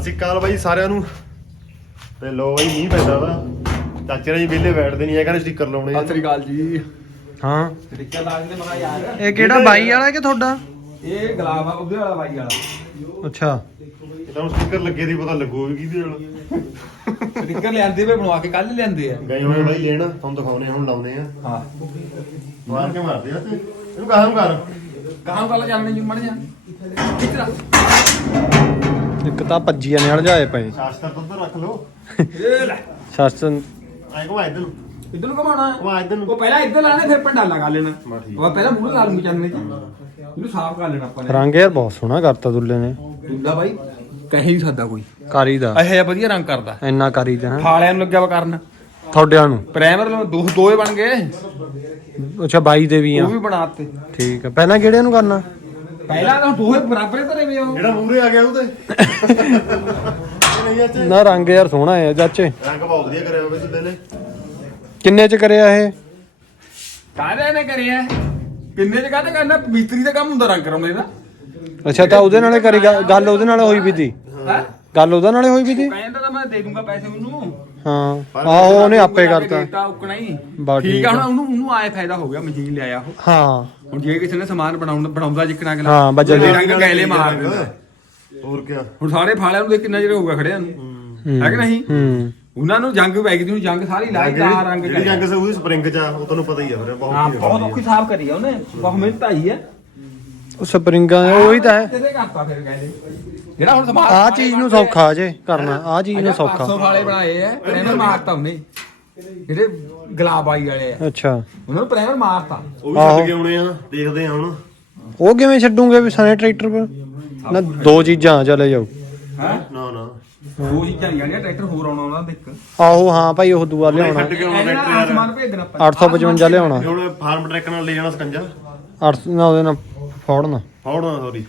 ਸ਼੍ਰੀ ਅਕਾਲ ਬਾਈ ਸਾਰਿਆਂ ਨੂੰ। ਤੇ ਲੋ ਬਾਈ ਮੀਂਹ ਪੈਂਦਾ ਵਾ। ਚਾਚੇ ਜੀ ਵਿਹਲੇ ਬੈਠਦੇ ਨਹੀਂ ਹੈ ਕਹਿੰਦੇ ਸਟicker ਲਾਉਣੇ ਆ। ਸਤਿ ਸ੍ਰੀ ਅਕਾਲ ਜੀ। ਹਾਂ। ਤਰੀਕਾ ਲਾ ਕੇ ਮਗਾ ਯਾਰ ਇਹ ਕਿਹੜਾ ਬਾਈ ਵਾਲਾ ਕਿ ਤੁਹਾਡਾ? ਇਹ ਗਲਾਬ ਆ ਉਹਦੇ ਵਾਲਾ ਬਾਈ ਵਾਲਾ। ਅੱਛਾ। ਤੁਹਾਨੂੰ ਸਟicker ਲੱਗੇ ਦੀ ਪਤਾ ਲੱਗੂ ਵੀ ਕਿਹਦੇ ਨਾਲ। ਸਟicker ਲਿਆਂਦੇ ਵੇ ਬਣਵਾ ਕੇ ਕੱਲ ਲਿਆਂਦੇ ਆ। ਗਏ ਹੋਏ ਬਾਈ ਲੈਣ ਤੁਹਾਨੂੰ ਦਿਖਾਉਣੇ ਹੁਣ ਲਾਉਣੇ ਆ। ਹਾਂ। ਮਾਰ ਕੇ ਮਾਰਦੇ ਆ ਤੇ। ਇਹਨੂੰ ਕਹਾਂ ਨੂੰ ਕਰ? ਕਹਾਂ ਵਾਲਾ ਚੱਲਣੇ ਜੀ ਮੜ ਜਾ। ਇੱਕ ਤਾਂ ਭੱਜੀਆਂ ਨਿਆਲ ਜਾਏ ਪਏ। ਸ਼ਾਸਤਰ ਤੋਂ ਉੱਧਰ ਰੱਖ ਲਓ। ਇਹ ਲੈ। ਸ਼ਾਸਨ ਆਏ ਘੁਮਾ ਇੱਧਰ ਨੂੰ। ਇਧਰ ਨੂੰ ਘਮਾਉਣਾ ਘੁਮਾ ਇੱਧਰ ਨੂੰ। ਉਹ ਪਹਿਲਾਂ ਇੱਧਰ ਲਾਣੇ ਫਿਰ ਪੰਡਾਲਾ ਕਰ ਲੈਣਾ। ਉਹ ਪਹਿਲਾਂ ਮੂਹਰੇ ਲਾ ਲੂੰਗੇ ਚੰਨੇ ਚ ਇਹਨੂੰ ਸਾਫ਼ ਕਰ ਲੈਣਾ ਆਪਾਂ ਨੇ। ਰੰਗ ਯਾਰ ਬਹੁਤ ਸੋਹਣਾ ਕਰਤਾ ਦੁੱਲੇ ਨੇ। ਦੁੱਲਾ ਬਾਈ ਕਹੇ ਨਹੀਂ ਸਕਦਾ ਕੋਈ। ਕਾਰੀ ਦਾ। ਇਹੋ ਜਿਹਾ ਵਧੀਆ ਰੰਗ ਕਰਦਾ। ਇੰਨਾ ਕਾਰੀ ਦਾ। ਹੈਂ। ਫਾਲਿਆਂ ਨੂੰ ਲੱਗਿਆ ਵਾ ਕਰਨ। ਤੁਹਾਡਿਆਂ ਨੂੰ। ਪ੍ਰਾਈਮਰ ਦੋ ਦੋਏ ਬਣ ਗਏ। ਅੱਛਾ ਬਾਈ ਦੇ ਵੀ ਆ। ਉਹ ਵੀ ਬਣਾਤੇ ਠੀਕ ਆ। ਪਹਿਲਾਂ ਕਿਹੜਿਆਂ ਨੂੰ ਕਰਨਾ? ਪਹਿਲਾਂ ਤਾਂ ਦੋਏ ਬਰਾਬਰ ਹੀ ਧਰੇ ਵੇ ਉਹ। ਜਿਹੜਾ ਮੂਹਰੇ ਆ ਗਿਆ ਉਹਦੇ ਨਹੀਂ ਅੱਛੇ ਨਾ ਰੰਗ ਯਾਰ ਸੋਹਣਾ ਹੈ ਚਾਚੇ। ਰੰਗ ਬਹੁਤ ਵਧੀਆ ਕਰਿਆ ਹੋਵੇ ਸਿੱਧੇ ਨੇ। ਕਿੰਨੇ ਚ ਕਰਿਆ ਇਹ? ਕਾਹਦੇ ਨੇ ਕਰਿਆ? ਕਿੰਨੇ ਚ ਕਾਹਦੇ ਕਰਨਾ? ਮਿਸਤਰੀ ਦਾ ਕੰਮ ਹੁੰਦਾ ਰੰਗ ਕਰਾਉਣੇ ਦਾ। ਅੱਛਾ ਤਾਂ ਉਹਦੇ ਨਾਲੇ ਕਰੀ ਗੱਲ ਗੱਲ ਉਹਦੇ ਨਾਲ ਹੋਈ ਵੀ ਤੀ ਹੈ? ਗੱਲ ਉਹਦੇ ਨਾਲੇ ਹੋਈ ਵੀ ਤੀ ਕਹਿੰਦਾ ਤਾਂ ਮੈਂ ਦੇ ਦੂੰਗਾ ਪੈਸੇ ਉਹਨੂੰ। ਹਾਂ। ਆਹੋ ਉਹਨੇ ਆਪੇ ਕਰਤਾ। ਦੇਤਾ ਉਕਣਾ ਹੀ। ਬਸ ਠੀਕ ਆ। ਹੁਣ ਉਹਨੂੰ ਉਹਨੂੰ ਆਏ ਫਾਇਦਾ ਹੋ ਗਿਆ ਮਸ਼ੀਨ ਲਿਆਇਆ ਉਹ। ਹਾਂ। ਹੁਣ ਜੇ ਕਿਸੇ ਨੇ ਸਮਾਨ ਬਣਾਉਣ ਬਣਾਉਂਦਾ ਜਿੱਕਣਾ ਅਗਲਾ ਹਾਂ, ਬਸ ਜਲਦੀ- ਰੰਗ ਗੈਲੇ ਮਾਰ ਦਿੰਦਾ। ਹੋਰ ਕੀ ਹੁਣ ਸਾਰੇ ਫਾਲਿਆਂ ਨੂੰ ਦੇਖ ਕਿੰਨਾ ਚਿਰ ਹੋਊਗਾ ਖੜਿਆਂ ਨੂੰ। ਹੂੰ। ਕਿ ਨਹੀਂ? ਹੂੰ। ਉਹਨਾਂ ਨੂੰ ਜੰਗ ਪੈ ਗਈ ਉਹਨੂੰ ਜੰਗ ਸਾਰੀ ਲਾਈ ਤਾਂ ਰੰਗ ਜਿਹੜੀ। ਜੰਗ ਸੇ ਉਹਦੀ ਸਪਰਿੰਗ ਚ ਆ ਉਹ ਤੁਹਾਨੂੰ ਪਤਾ ਹੀ ਆ ਫਿਰ ਹਾਂ ਬਹੁਤ ਬਹੁਤ ਔਖੀ ਸਾਫ਼ ਕਰੀ ਆ ਉਹਨੇ ਬਹੁਤ ਮਿਹਨਤ ਆਈ ਹੈ ਉਹ ਸਪਰਿੰਗਾਂ ਉਹੀ ਤਾਂ ਹੈ। ਇਹਦੇ ਕਰਤਾ ਫਿਰ ਗੈਲੇ ਜਿਹੜਾ ਹੁਣ ਸਮਾਨ ਆ ਚੀਜ਼ ਨੂੰ ਸੌਖਾ ਜੇ ਕਰਨਾ ਆ ਚੀਜ਼ ਨੂੰ ਸੌਖਾ। 500 ਵਾਲੇ ਬਣਾਏ ਐ ਪ੍ਰੇਮਰ ਮਾਰਤਾ ਉਹਨੇ। ਜਿਹੜੇ ਗੁਲਾਬ ਆਈ ਵਾਲੇ ਆ। ਅੱਛਾ। ਉਹਨਾਂ ਨੂੰ ਪ੍ਰੇਮਰ ਮਾਰਤਾ। ਉਹ ਵੀ ਛੱਡ ਕੇ ਆਉਣੇ ਆ ਦੇਖਦੇ ਆ ਹੁਣ। ਉਹ ਕਿਵੇਂ ਛੱਡੂਗੇ ਵੀ ਸਾਰੇ ਟਰੈਕਟਰ ਪਰ? ਨਾ ਦੋ ਚੀਜ਼ਾਂ ਚਲੇ ਜਾਓ। ਹੈ? ਨਾ ਨਾ। ਦੋ ਚੀਜ਼ਾਂ ਹੀ ਆਣੀਆਂ ਟਰੈਕਟਰ ਹੋਰ ਆਉਣਾ ਉਹਨਾਂ ਦੇ ਇੱਕ। ਆਹੋ ਹਾਂ ਭਾਈ ਉਹ ਦੂਆ ਲਿਆਉਣਾ। ਛੱਡ ਕੇ ਆਉਣਾ ਟਰੈਕਟਰ ਯਾਰ। ਸਮਾਨ ਭੇਜ ਦੇਣਾ ਆਪਾਂ। 855 ਲਿਆਉਣਾ। ਹੁਣ ਫਾਰਮ ਟਰੈਕ ਨਾਲ ਲੈ ਜਾਣਾ ਸਕੰਜਾ 8 ਨਾ ਉਹਦੇ ਨਾਲ ਫੋੜਨਾ। ਫੌੜਨਾ ਸੌਰੀ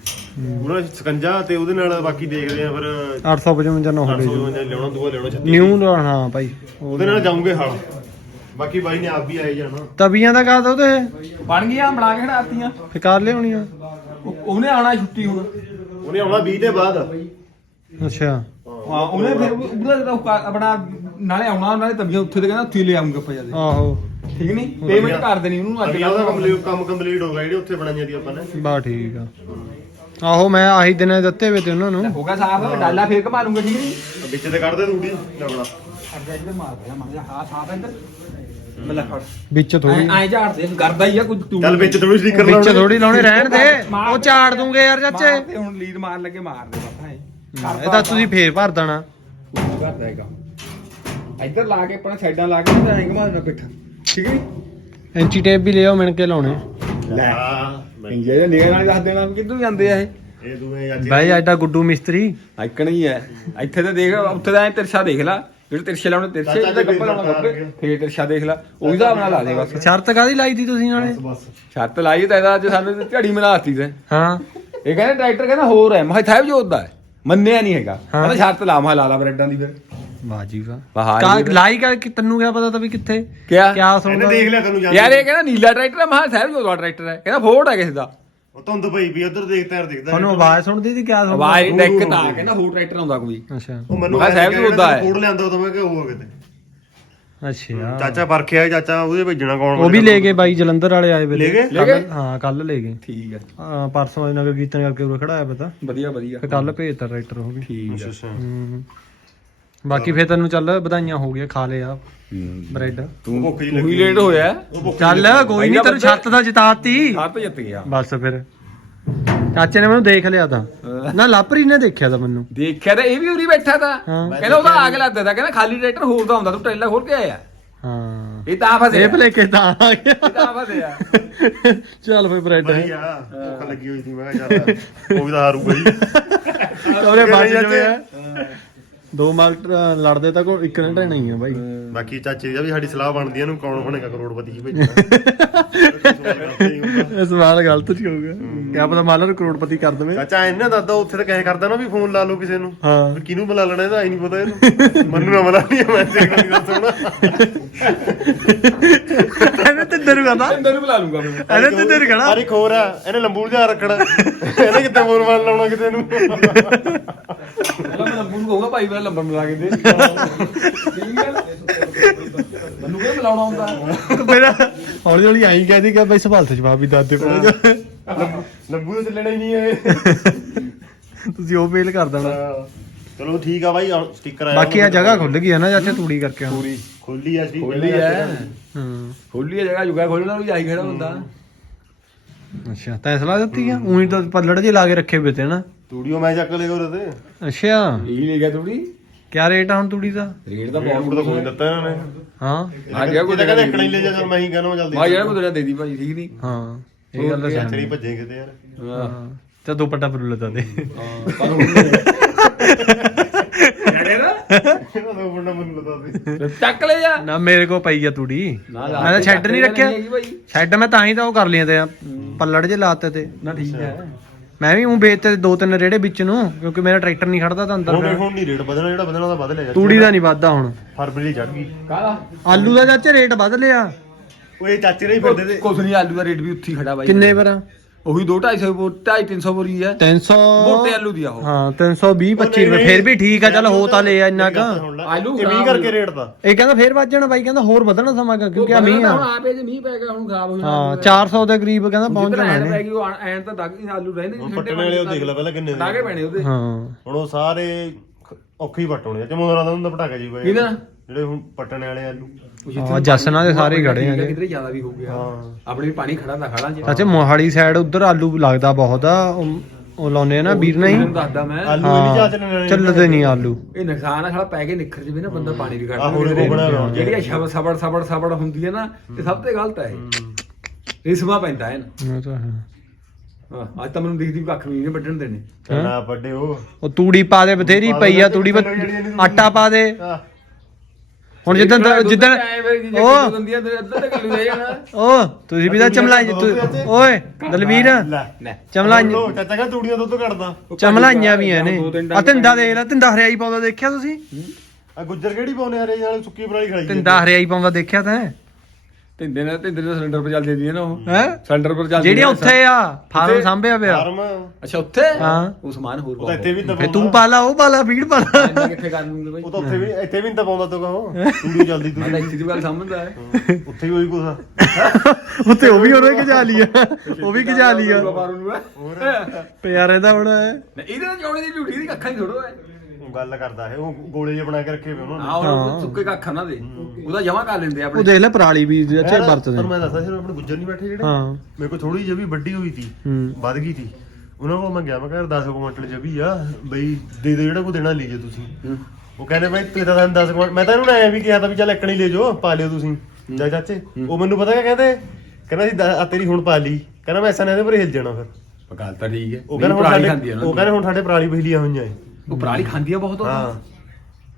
ਉਹਨਾਂ ਸਕੰਜਾ ਤੇ ਉਹਦੇ ਨਾਲ ਬਾਕੀ ਦੇਖਦੇ ਆ ਫਿਰ 855 ਨਾ ਹੋਵੇ 855 ਲਿਆਉਣਾ ਦੂਆ ਲਿਆਉਣਾ 36 ਨਿਊ ਹਾਂ ਭਾਈ ਉਹਦੇ ਨਾਲ ਜਾਉਂਗੇ ਹਲ। ਬਾਕੀ ਬਾਈ ਨੇ ਆਪ ਵੀ ਆਏ ਜਾਣਾ। ਤਵੀਆਂ ਦਾ ਕਾਹਦਾ ਉਹਦੇ? ਬਣ ਗਈਆਂ ਬਣਾ ਕੇ ਖੜਾਤੀਆਂ। ਫੇ ਕਾਰ ਲਿਆਉਣੀ ਆ ਉਹ- ਉਹਨੇ ਆਉਣਾ ਛੁੱਟੀ ਹੁਣ। ਉਹਨੇ ਆਉਣਾ 20 ਦੇ ਬਾਅਦ। ਅੱਛਾ। ਹਾਂ ਉਹਨੇ ਫਿਰ ਉਹਦਾ ਜਿਹੜਾ ਆਪਣਾ ਨਾਲੇ ਆਉਣਾ ਨਾਲੇ ਤਬੀਆਂ ਉੱਥੇ ਤੇ ਕਹਿੰਦਾ ਉੱਥੇ ਲੈ ਆਉਂਗੇ ਆਪਾਂ ਜਦ ਆਹੋ। ਠੀਕ ਨਹੀਂ? ਪੇਮੈਂਟ ਕਰ ਦੇਣੀ ਉਹਨੂੰ ਅੱਜ ਉਹਦਾ ਕੰਪਲੀਟ ਕੰਮ ਕੰਪਲੀਟ ਹੋ ਗਿਆ ਜਿਹੜੇ ਉੱਥੇ ਬਣਾਈਆਂ ਦੀ ਆਪਾਂ ਨੇ। ਬਾ ਠੀਕ ਆ। ਆਹੋ ਮੈਂ ਆਹੀ ਦਿਨੇ ਦਿੱਤੇ ਵੇ ਤੇ ਉਹਨਾਂ ਨੂੰ। ਹੋ ਗਿਆ ਸਾਫ਼ ਡਾਲਾ ਫੇਰ ਘਮਾ ਲੂੰਗਾ ਠੀਕ ਨਹੀਂ? ਵਿੱਚ ਤੇ ਕੱਢ ਦੇ ਤੂੜੀ ਲੱਗਣਾ ਅੱਗੇ ਇੱਧਰ ਮਾਰ ਦੇ ਮਾਰ ਜਾ ਹਾਂ ਸਾਫ਼ ਇੱਧਰ। ਫੜ। ਵਿੱਚ ਥੋੜੀ ਐ ਝਾੜ ਦੇ ਕਰਦਾ ਹੀ ਆ ਕੁਝ ਤੂੰ ਚੱਲ ਵਿੱਚ ਥੋੜੀ ਸਟicker ਵਿੱਚ ਥੋੜੀ ਲਾਉਣੇ ਰਹਿਣ ਦੇ। ਉਹ ਝਾੜ ਦੂੰਗੇ ਯਾਰ ਚਾਚੇ। ਤੇ ਹੁਣ ਲੀਡ ਮਾਰ ਲੱਗੇ ਮਾਰ ਦੇ ਬਾਬਾ ਇਹ। ਤਾਂ ਤੁਸੀਂ ਫੇਰ ਭਰ ਦੇਣਾ। ਕਰਦਾ ਹੈਗਾ। ਇੱਧਰ ਲਾ ਕੇ ਆਪਣਾ ਸਾਈਡਾਂ ਲਾ ਕੇ ਤੇ ਐਂ ਘਮਾ ਦੇਣਾ ਪਿੱਠ। ਠੀਕ ਹੈ ਐਂਚੀ ਟੇਪ ਵੀ ਲਿਆਓ ਮਿਣ ਕੇ ਲਾਉਣੇ। ਲੈ ਇੰਜੇ ਦੇ ਨਿਗਾਹ ਨਾਲ ਦੱਸ ਦੇਣਾ ਕਿੱਧਰ ਜਾਂਦੇ ਆ ਇਹ। ਇਹ ਦੂਏ ਅੱਜ ਬਾਈ ਐਡਾ ਗੁੱਡੂ ਮਿਸਤਰੀ। ਆਈਕਣ ਹੀ ਹੈ। ਇੱਥੇ ਤੇ ਦੇਖ ਉੱਥੇ ਦਾ ਐ ਤਿਰਛਾ ਦੇਖ ਲੈ। ਜਿਹੜੇ ਤਿਰਛੇ ਲਾਉਣੇ ਤਿਰਛੇ ਚਾਚਾ ਜਿਹੜੇ ਜੀ ਗੱਪਾ ਲਾਉਣਾ ਫੇਰ ਗੱਪੇ ਫੇਰ ਤਿਰਛਾ ਦੇਖ ਲੈ। ਉਹੀ ਹਿਸਾਬ ਨਾਲ ਲਾ ਦੇ ਬਸ। ਸ਼ਰਤ ਕਾਦੀ ਲਾਈ ਤੀ ਤੁਸੀਂ ਨਾਲੇ ਬਸ ਛੱਤ ਲਾਈ ਤਾਂ ਇਹਦਾ ਅੱਜ ਸਾਨੂੰ ਤੇ ਝੜੀ ਮਨਾਤੀ ਤੇ। ਹਾਂ। ਇਹ ਕਹਿੰਦੇ ਟਰੈਕਟਰ ਕਹਿੰਦਾ ਹੋਰ ਹੈ। ਮੈਂ ਕਿਹਾ ਸਾਹਿਬ ਜੋਤ ਦਾ ਹੈ। ਮੰਨਿਆ ਨਹੀਂ ਹੈਗਾ। ਕਹਿੰਦਾ ਛੱਤ ਲਾ ਮੈਂ ਲਾ ਲਾ ਬਰੈਡਾਂ ਦੀ ਫਿਰ। ਵਾਹ ਜੀ ਵਾਹ। ਵਾਹ ਕਾ। ਲਾਈ ਕਾ ਕਿ ਤੈਨੂੰ ਕਿਆ ਪਤਾ ਤਾ ਵੀ ਕਿੱਥੇ? ਕਿਆ? ਕਿਆ ਇਹਨੇ ਸੁਣਦਾ ਦੇਖ ਲਿਆ ਤੈਨੂੰ ਜਾਂਦੇ ਯਾਰ ਇਹ ਕਹਿੰਦਾ ਨੀਲਾ ਟਰੈਕਟਰ ਹੈ ਮੈਂ ਕਿਹਾ ਸਾਹਿਬ ਦਾ ਟਰੈਕਟਰ ਹੈ ਕਹਿੰਦਾ ਫੋਰਡ ਹੈ ਕਿਸੇ ਦਾ। ਉਹ ਧੁੰਦ ਪਈ ਵੀ ਉਧਰ ਦੇਖਦਾ ਯਾਰ ਦਿਖਦਾ ਤੁਹਾਨੂੰ ਆਵਾਜ਼ ਸੁਣਦੀ ਸੀ ਕਿਆ ਸੁਣਦਾ? ਆਵਾਜ਼ ਡੈਕ ਤਾਂ ਕਹਿੰਦਾ ਹੋਰ ਟਰੈਕਟਰ ਆਉਂਦਾ ਕੋਈ। ਅੱਛਾ। ਉਹ ਮੈਨੂੰ ਸਾਹਿਬ ਜੀ ਉਹਦਾ ਹੈ। ਕੋਡ ਲਿਆਂਦਾ ਉਦੋਂ ਮੈਂ ਕਿ ਉਹ ਕਿਤੇ। ਅੱਛਾ। ਚਾਚਾ ਪਰਖਿਆ ਚਾਚਾ ਉਹਦੇ ਭੇਜਣਾ ਕੌਣ ਉਹ ਵੀ ਲੈ ਗਏ ਬਾਈ ਜਲੰਧਰ ਵਾਲੇ ਆਏ ਵੇਲੇ। ਲੈ ਗਏ? ਹਾਂ ਕੱਲ ਲੈ ਗਏ। ਠੀਕ ਹੈ ਹਾਂ, ਪਰਸੋਂ ਨਗਰ ਕੀਰਤਨ ਕਰਕੇ ਉਰੇ ਖੜਾਇਆ ਪਤਾ। ਵਧੀਆ ਵਧੀਆ। ਕੱਲ ਭੇਜਤਾ ਟਰੈਕਟਰ ਉਹ ਵੀ। ਠੀਕ ਅੱਛਾ ਹੈ ਅੱਛਾ ਹੂੰ। ਬਾਕੀ ਫੇਰ ਤੈਨੂੰ ਚੱਲ ਵਧਾਈਆਂ ਹੋ ਗਈਆਂ ਖਾ ਲਿਆ ਬ੍ਰੈਡ। ਤੂੰ ਭੁੱਖ ਜਿਹੀ ਤੂੰ ਹੀ ਲੱਗੀ ਲੇਟ ਹੋਇਆ ਚੱਲ ਕੋਈ ਨਹੀਂ ਤੈਨੂੰ ਛੱਤ ਦਾ ਜਿਤਾਤੀ। ਹੱਥ ਜਿੱਤ ਗਿਆ ਬਸ ਫਿਰ। ਚਾਚੇ ਨੇ ਮੈਨੂੰ ਦੇਖ ਲਿਆ ਤਾਂ। ਨਾ ਲਾਪਰੀ ਨੇ ਦੇਖਿਆ ਤਾਂ ਮੈਨੂੰ। ਦੇਖਿਆ ਤਾਂ ਇਹ ਵੀ ਉਰੀ ਬੈਠਾ ਤਾਂ। ਕਹਿੰਦਾ ਉਹਦਾ ਆਗ ਲੱਗਦਾ ਤਾਂ ਕਹਿੰਦਾ ਖਾਲੀ ਟਰੈਕਟਰ ਹੋਰ ਦਾ ਹੁੰਦਾ ਤੂੰ ਟ੍ਰੇਲਰ ਖੋਲ ਕੇ ਆਇਆ। ਹਾਂ। ਇਹ ਤਾਂ ਫਸਿਆ। ਇਹ ਭਲੇ ਕੇ ਤਾਂ ਆ ਇਹ ਗਿਆ ਤਾਂ ਫਸਿਆ। ਚੱਲ ਫੇ ਬ੍ਰੈਡ। ਹੈ ਭੁੱਖ ਲੱਗੀ ਹੋਈ ਸੀ ਮੈਂ ਕਿਹਾ ਚੱਲ ਉਹ ਵੀ ਤਾਂ ਹਾਰੂਗਾ ਜੀ। ਬਚ ਚਾਚੇ। ਜਵੇ ਦੋ ਮਾਰਕ ਲੜਦੇ ਤਾਂ ਕੋ ਇੱਕ ਨੇ ਢਹਿਣਾ ਹੀ ਆ ਬਾਈ। ਬਾਕੀ ਚਾਚੇ ਦਾ ਵੀ ਸਾਡੀ ਸਲਾਹ ਬਣਦੀ ਹੈ ਇਹਨੂੰ ਕੌਣ ਬਣੇਗਾ ਕਰੋੜਪਤੀ ਜੀ ਭੇਜਣਾ। ਇਹ ਸਵਾਲ ਗਲਤ ਜੀ ਹੋਊਗਾ। ਕਿਆ ਪਤਾ ਮਾਲਾ ਨੂੰ ਕਰੋੜਪਤੀ ਕਰ ਦੇਵੇ। ਚਾਚਾ ਇਹਨੇ ਦਾਦਾ ਉੱਥੇ ਤਾਂ ਕਹੇ ਕਰਦਾ ਨਾ ਵੀ ਫੋਨ ਲਾ ਲਓ ਕਿਸੇ ਨੂੰ। ਹਾਂ। ਕਿਹਨੂੰ ਬੁਲਾ ਲੈਣਾ ਇਹਦਾ ਆਈ ਨਹੀਂ ਪਤਾ ਇਹਨੂੰ। ਮੈਨੂੰ ਨਾ ਬੁਲਾ ਨਹੀਂ ਮੈਂ ਕੋਲ ਨਹੀਂ ਦੱਸਣਾ ਇਹਨੇ ਤੇ ਦਰ ਕਹਦਾ ਅੰਦਰ ਨੂੰ ਬੁਲਾ ਲੂੰਗਾ ਮੈਂ ਇਹਨੇ ਤੇ ਦਰ ਕਹਣਾ। ਅਰੇ ਖੋਰ ਆ ਇਹਨੇ ਲੰਬੂ ਜਿਹਾ ਰੱਖਣਾ। ਇਹਨੇ ਕਿੱਥੇ ਫੋਨ ਮਾਰ ਲਾਉਣਾ ਕਿਤੇ ਨੂੰ? ਮੈਂ ਲੰਬੂ ਕਹੂੰਗਾ ਭਾਈ ਮੇਰਾ ਨੰਬਰ ਮਿਲਾ ਕੇ ਦੇ ਠੀਕ ਹੈ? ਮੈਨੂੰ ਕਿਹੜਾ ਮਿਲਾਉਣਾ ਹੁੰਦਾ। ਮੇਰਾ ਹੌਲੀ ਹੌਲੀ ਆਈ ਕਹਿੰਦੀ ਕਿ ਬਈ ਸਵਾਲ ਤੇ ਜਵਾਬ ਵੀ ਦੱਸ ਦੇ ਲੰਬੂ ਤਾਂ ਚੱਲਣਾ ਹੀ ਨਹੀਂ ਇਹ। ਤੁਸੀਂ ਉਹ ਫੇਲ ਕਰ ਦੇਣਾ। ਚਲੋ ਠੀਕ ਆ ਬਾਈ ਸਟicker ਆਇਆ ਬਾਕੀ ਆ ਜਗ੍ਹਾ ਖੁੱਲ ਗਈ ਹੈ ਨਾ ਚਾਚਾ ਤੂੜੀ ਕਰਕੇ। ਹੁਣ। ਪੂਰੀ ਖੋਲੀ ਆ ਸੀ ਖੋਲੀ ਹੈ ਹਾਂ। ਖੋਲੀ ਹੈ ਜਗ੍ਹਾ ਜੁਗਾ ਖੋਲਣਾ ਉਹ ਜਾਈ ਖੜਾ ਹੁੰਦਾ। ਅੱਛਾ ਤੈਂ ਸਲਾਹ ਦਿੱਤੀ ਆ? ਉਹੀ ਤਾਂ ਪੱਲੜ ਜੇ ਲਾ ਕੇ ਰੱਖੇ ਹੋਏ ਤੇ ਨਾ। ਸਟੂਡੀਓ ਮੈਂ ਚੱਕ ਲਿਆ ਉਹਦੇ ਤੇ। ਅੱਛਾ। ਇਹੀ ਲੈ ਗਿਆ ਤੂੜੀ। ਕਿਆ ਰੇਟ ਆ ਹੁਣ ਤੂੜੀ ਦਾ? ਰੇਟ ਦਾ ਰੇਟ ਬਹੁਤ ਤਾਂ ਕੋਈ ਨੀ ਦਿੱਤਾ ਇਹਨਾਂ ਨੇ। ਹਾਂ। ਹਾਂ ਜਿਹੜਾ ਕੋਈ ਇਹ ਤਾਂ ਕਹਿੰਦੇ ਇੱਕ ਨਹੀਂ ਲੈ ਜਾ ਚਲ ਮੈਂ ਹੀ ਕਹਿੰਦਾ ਜਲਦੀ ਮਾ ਜਿਹੜਾ ਕੋਈ ਦੇ ਦੀ ਭਾਈ ਠੀਕ ਨਹੀਂ। ਹਾਂ ਇਹ ਗੱਲ ਤਾਂ ਸਹੀ। ਭੱਜੇ ਕਿਤੇ ਯਾਰ। ਹਾਂ। ਤੇ ਦੁਪੱਟਾ ਪਰ ਲਤਾ ਦੇ ਨਾ ਇਹਨਾਂ ਦਾ ਮੁੰਡਾ ਮੈਨੂੰ ਲਦਾ ਸੀ ਚੱਕ ਲੈ ਜਾ। ਨਾ ਮੇਰੇ ਕੋ ਪਈ ਆ ਤੂੜੀ। ਮੈਂ ਤਾਂ ਸ਼ੈੱਡ ਨਹੀਂ ਰੱਖਿਆ। ਸ਼ੈੱਡ ਮੈਂ ਤਾਂ ਹੀ ਤਾਂ ਉਹ ਕਰ ਲਿਆ ਤੇ ਆ, ਪੱਲੜ ਜੇ ਲਾਤੇ ਤੇ। ਨਾ ਠੀਕ ਹੈ। ਮੈਂ ਵੀ ਉਹ ਵੇਚਤੇ ਦੋ ਤਿੰਨ ਰੇੜੇ ਵਿੱਚ ਨੂੰ ਕਿਉਂਕਿ ਮੇਰਾ ਟਰੈਕਟਰ ਨਹੀਂ ਖੜਦਾ ਤਾਂ ਅੰਦਰ ਹੁਣ ਫਿਰ। ਹੁਣ ਨਹੀਂ ਰੇਟ ਵਧਣਾ ਜਿਹੜਾ ਵਧਣਾ ਉਹਦਾ ਵਧ ਲਿਆ ਤੂੜੀ ਦਾ ਨਹੀਂ ਵੱਧਦਾ ਹੁਣ। ਫਰਵਰੀ ਚੜ ਗਈ। ਕਾਹਦਾ? ਆਲੂ ਦਾ ਚਾਚੇ ਰੇਟ ਵੱਧ ਲਿਆ। ਉਹ ਇਹ ਚਾਚੇ ਨੇ ਹੀ ਫਿਰਦੇ ਤੇ। ਕੁਛ ਨਹੀਂ ਆਲੂ ਦਾ ਰੇਟ ਵੀ ਉੱਥੇ ਹੀ ਖੜਾ ਬਾਈ। ਕਿੰਨੇ ਪਰ ਉਹੀ 2 250 2.5 300 ਬੋਰੀ ਹੈ। 300 ਮੋਟੇ ਆਲੂ ਦੀ ਆ ਉਹ। ਹਾਂ 320 25 ਰੁਪਏ। ਫਿਰ ਵੀ ਠੀਕ ਆ ਚੱਲ ਹੋ ਤਾਂ ਲਿਆ ਇੰਨਾ ਕ। ਆਲੂ ਇਹ 20 ਕਰਕੇ ਰੇਟ ਦਾ। ਇਹ ਕਹਿੰਦਾ ਫੇਰ ਵੱਧ ਜਾਣਾ ਬਾਈ ਕਹਿੰਦਾ ਹੋਰ ਵਧਣਾ ਸਮਾਂ ਕਿਉਂਕਿ ਆ ਮੀਂਹ ਆ। ਹੁਣ ਆਪੇ ਜੇ ਮੀਂਹ ਪੈ ਗਿਆ ਹੁਣ ਖਰਾਬ ਹੋ ਜਾਣਾ। ਹਾਂ 400 ਦੇ ਕਰੀਬ ਕਹਿੰਦਾ ਪਹੁੰਚ ਜਿੱਦਾਂ ਜਾਣਾ ਨੇ ਪੈ ਗਈ ਉਹ ਐਨ ਤਾਂ ਦੱਗ ਆਲੂ ਰਹਿੰਦੇ ਹੁਣ ਪੱਟਣ ਵਾਲੇ ਉਹ ਦੇਖ ਲੈ ਪਹਿਲਾਂ ਕਿੰਨੇ ਲਾਗੇ ਦੇ ਪੈਣੇ ਉਹਦੇ। ਹਾਂ। ਹੁਣ ਉਹ ਸਾਰੇ ਔਖੇ ਹੀ ਪੱਟ ਹੋਣੇ ਆ। ਚਮੋਦਰਾ ਦਾ ਹੁੰਦਾ ਪਟਾਕਾ ਜੀ ਕਿਹਦਾ? ਜਿਹੜੇ ਹੁਣ ਪੱਟਣ ਵਾਲੇ ਆਲੂ। ਹਾਂ, ਜਸਨਾਂ ਦੇ ਸਾਰੇ ਖੜੇ ਆ ਕਿਧਰੇ ਜ਼ਿਆਦਾ ਵੀ ਹੋ ਗਿਆ। ਹਾਂ। ਆਪਣੇ ਵੀ ਪਾਣੀ ਖੜਾ ਤਾਂ ਖੜਾ ਚ ਚਾਚੇ ਮੋਹਾਲੀ ਸਾਈਡ ਉਧਰ ਆਲੂ ਲੱਗਦਾ ਬਹੁਤ ਆ ਉਹ- ਲਾਉਨੇ ਆ ਨਾ ਵੀਰ ਨਹੀਂ? ਦੱਸਦਾ ਮੈਂ। ਆਲੂ ਨਹੀਂ ਜਾ ਚੱਲਣੇ ਚੱਲਦੇ ਨਹੀਂ ਆਲੂ। ਇਹ ਨੁਕਸਾਨ ਆ ਖੜਾ ਪੈ ਕੇ ਨਿਖਰ ਜਵੇ ਨਾ ਬੰਦਾ ਪਾਣੀ ਵੀ ਕੱਢਦਾ ਹੋਰ ਕੋ ਬਣਾ ਰਹਾ ਜਿਹੜੀ ਸ਼ਬਦ ਸਬੜ ਸਬੜ ਸਬੜ ਹੁੰਦੀ ਹੈ ਨਾ ਇਹ ਸਭ ਤੋਂ ਗਲਤ ਹੈ ਇਹ। ਰਿਸਮਾ ਪੈਂਦਾ ਹੈ ਨਾ ਉਹ ਤਾਂ ਹੈ। ਅੱਜ ਤਾਂ ਮੈਨੂੰ ਦਿਖਦੀ ਵੀ ਕੱਖ ਵੀ ਨਹੀਂ ਵੱਢਣ ਦੇਣੇ। ਨਾ ਵੱਡੇ ਉਹ ਉਹ ਤੂੜੀ ਪਾ ਦੇ ਬਥੇਰੀ ਪਈ ਆ ਤੂੜੀ ਆਟਾ ਪਾ ਦੇ। ਹੁਣ ਜਿੱਦਣ ਜਿੱਦਣ ਉਹ ਉਹ ਦੰਦੀਆਂ ਤੇ ਅੱਧਾ ਤਾਂ ਕਿਲੋ ਲੈ ਜਾਣਾ ਉਹ ਤੁਸੀਂ ਵੀ ਤਾਂ ਚਮਲਾਈ ਓਏ ਦਲਵੀਰ। ਲੈ। ਲੈ। ਚਮਲਾਈ ਲੋ ਚਾਚਾ ਕਾ ਤੂੜੀਆਂ ਦੁੱਧ ਕੱਢਦਾ। ਚਮਲਾਈਆਂ ਵੀ ਐ ਨੇ। ਆ ਤਿੰਦਾ ਦੇਖ ਲੈ ਤਿੰਦਾ ਹਰਿਆਈ ਪਾਉਂਦਾ ਦੇਖਿਆ ਤੁਸੀਂ? ਆ ਗੁੱਜਰ ਕਿਹੜੀ ਪਾਉਨੇ ਹਰੇ ਨਾਲ ਸੁੱਕੀ ਪਰਾਲੀ ਖੜਾਈ ਤਿੰਦਾ ਹਰਿਆਈ ਪਾਉਂਦਾ ਦੇਖਿਆ ਤਾਂ? ਤਿੰਦੇ ਨਾਲ ਤਿੰਦੇ ਨਾਲ ਸਿਲੰਡਰ ਪਰ ਚੱਲ ਜਾਂਦੀ ਹੈ ਨਾ ਉਹ। ਹੈ? ਸਿਲੰਡਰ ਪਰ ਚੱਲ ਜਿਹੜੀਆਂ ਉੱਥੇ ਆ ਫਾਰਮ? ਸਾਂਭਿਆ ਪਿਆ। ਫਾਰਮ। ਅੱਛਾ ਉੱਥੇ? ਹਾਂ। ਉਹ ਸਮਾਨ ਹੋਰ ਤਾਂ ਇੱਥੇ ਵੀ ਫੇ ਤੂੰ ਪਾ ਲਾ ਉਹ ਪਾ ਲਾ ਫੀਡ ਪਾ ਲਾ ਇੰਨਾ ਕਿੱਥੇ ਕਰ ਲੂੰਗੇ ਬਾਈ? ਉਹ ਤਾਂ ਉੱਥੇ ਵੀ ਇੱਥੇ ਵੀ ਨਹੀਂ ਤਾਂ ਪਾਉਂਦਾ ਤੂੰ ਕਹੋ। ਤੂੜੀ ਚੱਲਦੀ ਮੈਂ ਤੂੰ ਇੱਥੇ ਦੀ ਗੱਲ ਸਮਝਦਾ ਹੈ। ਉੱਥੇ ਹੀ ਉਹੀ ਕੁਛ ਉੱਤੇ ਉਹ ਵੀ ਉਹਨੇ ਗਜਾ ਲਿਆ ਉਹ ਵੀ ਗਜਾ ਲਿਆ ਨੂੰ ਹੈ ਪਿਆਰੇ ਦਾ ਬਣਾ ਹੈ ਨਹੀਂ, ਇਹਦੇ ਨਾਲ ਚੌਣੇ ਦੀ ਡਿਊਟੀ ਦੀ ਕੱਖਾਂ ਹੀ ਥੋੜੋ ਹੈ। ਗੱਲ ਕਰਦਾ ਹੈ ਉਹ ਗੋਲੇ ਜਿਹੇ ਬਣਾ ਕੇ ਰੱਖੇ ਹੋਏ ਉਹਨਾਂ ਨੇ। ਆਹ ਉਹ ਸੁੱਕੇ ਕੱਖਾਂ ਨਾ ਦੇ। ਉਹਦਾ ਜਮਾ ਕਰ ਲੈਂਦੇ ਉਹ ਆਪਣੇ। ਦੇਖ ਲੈ ਪਰਾਲੀ ਵੀ ਅੱਛੇ ਪਰ ਵਰਤਦੇ ਮੈਂ ਦੱਸਦਾ ਸੀ ਆਪਣੇ ਗੁੱਜਰ ਨਹੀਂ ਬੈਠੇ ਜਿਹੜੇ। ਹਾਂ। ਮੇਰੇ ਕੋਲ ਥੋੜੀ ਜਿਹੀ ਵੀ ਵੱਡੀ ਹੋਈ ਸੀ ਹੂੰ। ਵੱਧ ਗਈ ਸੀ। ਉਹਨਾਂ ਕੋਲ ਮੈਂ ਗਿਆ ਮੈਂ ਕਿਹਾ 10 ਕੁਇੰਟਲ ਜਵੀ ਆ ਬਈ ਦੇ ਦੇ ਜਿਹੜਾ ਕੋ ਦੇਣਾ ਲੀਜੇ ਤੁਸੀਂ। ਉਹ ਕਹਿੰਦੇ ਬਈ ਤੇਰਾ ਤਾਂ 10 ਕੁਇੰਟਲ ਮੈਂ ਤਾਂ ਇਹਨੂੰ ਐ ਵੀ ਕਿਹਾ ਤਾਂ ਵੀ ਚੱਲ ਇੱਕ ਨਹੀਂ ਲੈ ਜਾਓ ਪਾ ਲਿਓ ਤੁਸੀਂ। ਜਾ ਚਾਚੇ ਉਹ ਮੈਨੂੰ ਪਤਾ ਕਿਆ ਕਹਿੰਦੇ? ਕਹਿੰਦਾ ਆ ਤੇਰੀ ਹੁਣ ਪਾ ਲਈ। ਕਹਿੰਦਾ ਮੈਂ ਐਸਾ ਨੇ ਇਹਦੇ ਪਰ ਹਿਲ ਜਾਣਾ ਫਿਰ। ਪਕਾਲ ਤਾਂ ਠੀਕ ਹੈ। ਉਹ ਕਹਿੰਦਾ ਹੁਣ ਸਾਡੇ ਖਾਂਦੀ ਹੈ ਨਾ ਉਹ ਕਹਿੰਦੇ ਹੁਣ ਸਾਡੇ ਪਰਾਲੀ ਬਿਜਲੀਆਂ ਹੋਈਆਂ ਏ। ਉਹ ਪਰਾਲੀ ਖਾਂਦੀ ਆ ਬਹੁਤ ਉਹ ਹਾਂ।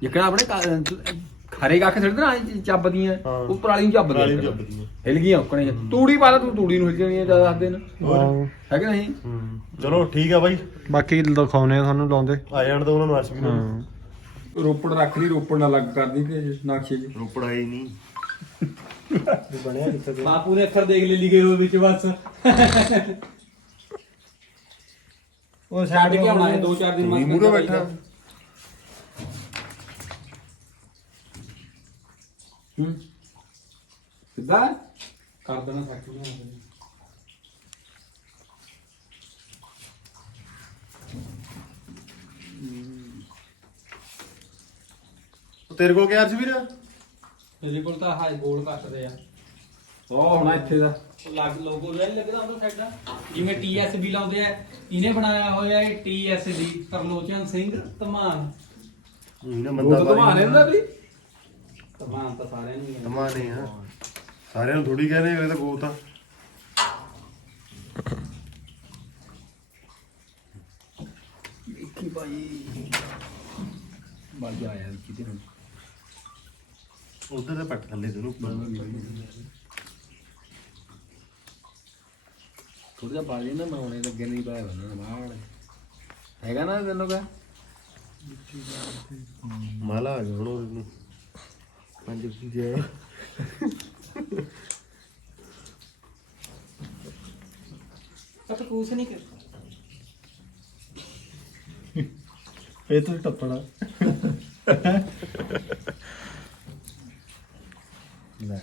ਜਿੱਕਣਾ ਆਪਣੇ ਕਾ- ਖਰੇ ਕੱਖ ਛੱਡਦੇ ਨਾ ਐਂ ਚੱਬਦੀਆਂ। ਹਾਂ। ਉਹ ਪਰਾਲੀ ਨੂੰ ਚੱਬਦੀਆਂ। ਪਰਾਲੀ ਨੂੰ ਚੱਬਦੀਆਂ। ਹਿਲ ਗਈਆਂ ਉਕਣੇ ਤੂੜੀ ਪਾ ਲਾ ਤੂੰ ਤੂੜੀ ਨੂੰ ਹਿਲ ਜਾਣੀਆਂ ਜ਼ਿਆਦਾ ਦੱਸ ਦਿਨ ਹਾਂ। ਹੈ ਕਿ ਨਹੀਂ? ਹੂੰ। ਚਲੋ ਠੀਕ ਆ ਬਾਈ। ਬਾਕੀ ਦਿਖਾਉਨੇ ਆ ਤੁਹਾਨੂੰ ਲਾਉਂਦੇ। ਆ ਜਾਣ ਤਾਂ ਉਹਨਾਂ ਨੂੰ ਅਰਸ਼ ਵੀ ਨੂੰ। ਹਾਂ। ਰੋਪੜ ਰੱਖ ਲਈ ਰੋਪੜ ਨਾਲ ਲੱਗ ਕਰਦੀ ਕਿ ਨਕਸ਼ੇ 'ਚ ਰੋਪੜ ਆਏ ਨਹੀਂ ਬਣਿਆ ਕਿੱਥੇ ਤੇ? ਬਾਪੂ ਨੇ ਅੱਖਰ ਦੇਖ ਲੈ ਲਿਖੇ ਹੋਏ ਵਿੱਚ ਬਸ। ਉਹ ਛੱਡ ਕੇ ਆਉਣਾ ਹੈ ਦੋ ਚਾਰ ਦਿਨ ਤੂੰ ਮੂਰੇ ਬੈਠਾ। ਹੂੰ। ਸਿੱਧਾ? ਕਰ ਦੇਣਾ ਫੈਕਟਰੀ ਤੇਰੇ ਕੋਲ ਕਿਹਾ ਸੀ ਵੀਰ? ਮੇਰੇ ਕੋਲ ਤਾਂ ਹਾਈ ਗੋਲ ਕੱਟਦੇ ਆ। ਉਹ ਹੁਣ ਇੱਥੇ ਦਾ। ਉਹ ਲੱਗ ਲੋਗੋ ਲੈ ਲੱਗਦਾ ਉਹਨਾਂ ਸਾਈਡ ਦਾ। ਜਿਵੇਂ ਟੀਐਸਬੀ ਲਾਉਂਦੇ ਆ ਇਹਨੇ ਬਣਾਇਆ ਹੋਇਆ ਹੈ ਟੀਐਸਡੀ ਤਰਲੋਚਨ ਸਿੰਘ ਧਮਾਨ। ਨਾ ਉਹ ਤਾਂ ਧਮਾਨ ਇਹਦਾ ਵੀ? ਧਮਾਨ ਤਾਂ ਸਾਰਿਆਂ ਨੂੰ ਹੀ ਹੈ। ਧਮਾਨੇ ਆ। ਸਾਰਿਆਂ ਨੂੰ ਥੋੜੀ ਕਹਿੰਦੇ ਇਹ ਤਾਂ ਗੋਤ ਆ। ਕੀ ਭਾਈ। ਬਾਜਾ ਆਇਆ ਕਿਤੇ ਹੁਣ ਉਧਰ ਤੇ ਪੱਟ ਥੱਲੇ ਤੈਨੂੰ ਥੋੜਾ ਜਿਹਾ ਬਾਜੇ ਨਾ ਮਾਉਣੇ ਲੱਗੇ ਨਹੀਂ ਪਾਇਆ ਬੰਦਾ ਮਾੜ ਹੈਗਾ ਨਾ ਤੈਨੂੰ ਕਾ ਮਾਲਾ ਆ ਗਿਆ ਹੁਣ ਉਹਨੂੰ ਪੰਜ ਕੀ ਗਿਆ। ਤਾਂ ਕੁਛ ਨਹੀਂ ਕਰਦਾ। ਫੇਰ ਤੂੰ ਟੱਪਣਾ ਲੈ।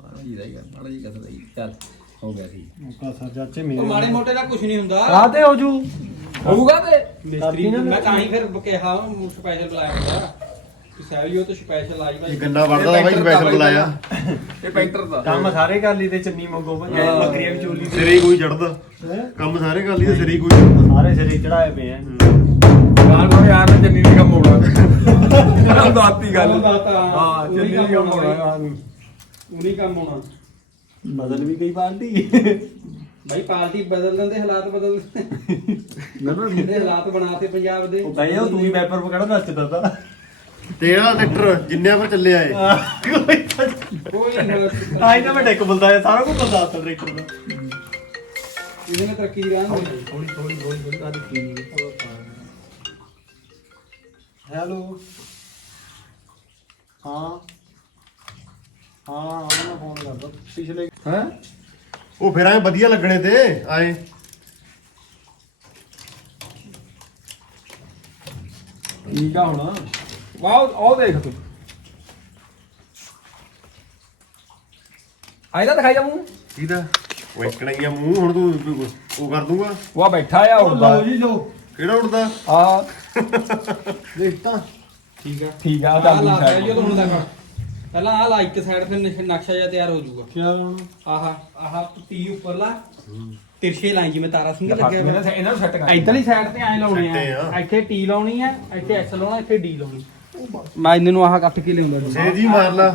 ਮਾੜਾ ਜੀ ਰਹੀ ਮਾੜਾ ਜੀ ਕਸਦਾ ਹੀ ਚੱਲ। ਹੋ ਗਿਆ ਸੀ ਮੁਕਾ ਸਰ ਚਾਚੇ ਉਹ ਮੇਰੇ ਮਾੜੇ ਮੋਟੇ ਦਾ ਕੁਝ ਨਹੀਂ ਹੁੰਦਾ। ਰਾਹ ਤੇ ਹੋ ਜੂ। ਹੋਊਗਾ ਤੇ। ਮਿਸਤਰੀ ਮੈਂ ਤਾਂ ਹੀ ਫਿਰ ਕਿਹਾ ਸਪੈਸ਼ਲ ਬੁਲਾਇਆ ਹੁੰਦਾ। ਕਿ ਸੈਵੀਓ ਤੋਂ ਸਪੈਸ਼ਲ ਆਈ ਭਾਈ। ਇਹ ਗੰਨਾ ਵੜਦਾ ਦਾ ਬਾਈ ਸਪੈਸ਼ਲ ਬੁਲਾਇਆ। ਇਹ ਪੈਂਟਰ ਦਾ ਕੰਮ ਸਾਰੇ ਕਰ ਲਈ ਤੇ ਚੰਨੀ ਮੰਗੋ ਭਾਈ। ਹਾਂ। ਬੱਕਰੀਆਂ ਵੀ ਚੋਲੀ ਸਿਰੇ ਹੀ ਕੋਈ ਚੜਦਾ। ਹੈਂ? ਕੰਮ ਸਾਰੇ ਕਰ ਲਈ ਤੇ ਸਿਰੇ ਹੀ ਕੋਈ ਚੜਦਾ। ਸਾਰੇ ਸਿਰੇ ਚੜਾਏ ਪਏ ਆ। ਗਾਲ ਕੋ ਯਾਰ ਨੇ ਚੰਨੀ ਨਹੀਂ ਕੰਮ ਹੋਣਾ। ਦਾਤੀ ਗੱਲ। ਉਹ ਦਾਤਾ, ਹਾਂ ਉਹੀ ਚੰਨੀ ਨਹੀਂ ਕੰਮ ਕੰਮ ਹੋਣਾ। ਉਨੀ ਕੰਮ ਹੋਣਾ। ਬਦਲ ਵੀ ਗਈ ਪਾਰਟੀ। ਭਾਈ ਪਾਰਟੀ ਬਦਲ ਦਿੰਦੇ ਹਾਲਾਤ ਬਦਲ ਜਿਹੜੇ ਹਾਲਾਤ ਬਣਾਤੇ ਪੰਜਾਬ ਦੇ। ਉਹ ਕਹੇ ਤੂੰ ਹੀ ਵੈਪਰ ਪਕੜਾ ਨੱਚਦਾ ਤਾ ਤੇ ਇਹਦਾ ਟਰੈਕਟਰ ਜਿੰਨੇ ਪਰ ਚੱਲਿਆ ਏ ਕੋਈ ਨਹੀਂ ਆਈ ਤਾਂ ਮੈਂ ਡੈਕ ਬੁਲਦਾ ਆ ਸਾਰਾ ਕੁਝ ਬਤਾ ਤਾ ਟਰੈਕਟਰ ਦਾ ਇਹਨੇ ਮੈਂ ਤਰੱਕੀ ਦੀ। ਨੂੰ ਥੋੜੀ ਥੋੜੀ ਥੋੜੀ ਥੋੜੀ ਆ ਦਿੱਤੀ ਹੈਲੋ। ਹਾਂ। ਹਾਂ ਉਹਨਾਂ ਫੋਨ ਕਰਦਾ ਪਿਛਲੇ ਹੈ? ਉਹ ਫਿਰ ਐ ਵਧੀਆ ਲੱਗਣੇ ਤੇ ਆਏ। ਠੀਕ ਆ ਹੁਣ। ਵਾਹ ਉਹ ਦੇਖ ਤੂੰ। ਆਇਦਾ ਦਿਖਾਈ ਜਾ ਮੂੰਹ। ਕਿਹਦਾ? ਉਹ ਇਕਣਾ ਹੀ ਆ ਮੂੰਹ ਹੁਣ ਤੂੰ ਉਹ ਕਰ ਦੂੰਗਾ। ਵਾ ਬੈਠਾ ਆ ਉੜਦਾ ਜੀ ਲੋ ਕਿਹੜਾ ਉੱਡਦਾ ਆ ਦੇਖ ਤਾਂ। ਠੀਕ ਆ ਠੀਕ ਆ ਆ ਚੱਲ ਲਾ ਦੂੰ ਸੈਵੀਓ ਤੋਂ। ਹੁਣ ਤੱਕ। ਪਹਿਲਾਂ ਆ ਲਾ ਇੱਕ ਸਾਈਡ ਫਿਰ ਨਕਸ਼- ਨਕਸ਼ਾ ਜਿਹਾ ਤਿਆਰ ਹੋ ਜਾਊਗਾ। ਕੀ ਹੋਣਾ ਆਹ ਆਹ ਟੀ ਉੱਪਰ ਲਾ ਤਿਰਛੇ ਲਾਈਨ ਜਿਵੇਂ ਤਾਰਾ ਸਿੰਘ ਲੱਗਿਆ ਇਹਨਾਂ ਹੋਇਆ। ਇਹਨਾਂ ਨੂੰ ਸੈੱਟ ਕਰ ਇਧਰਲੀ ਸਾਈਡ ਤੇ ਐ ਲਾਉਣੇ ਸੱਟੇ ਆ। ਆ। ਇੱਥੇ ਟੀ ਲਾਉਣੀ ਆ ਇੱਥੇ ਐਸ ਲਾਉਣਾ ਇੱਥੇ ਡੀ ਲਾਉਣੀ। ਮੈਂ ਇਹਨਾਂ ਨੂੰ ਆਹ ਕੱਟ ਕੇ ਲਿਆਉਂਦਾ ਸੇਜ ਹੀ ਮਾਰ ਲਾ।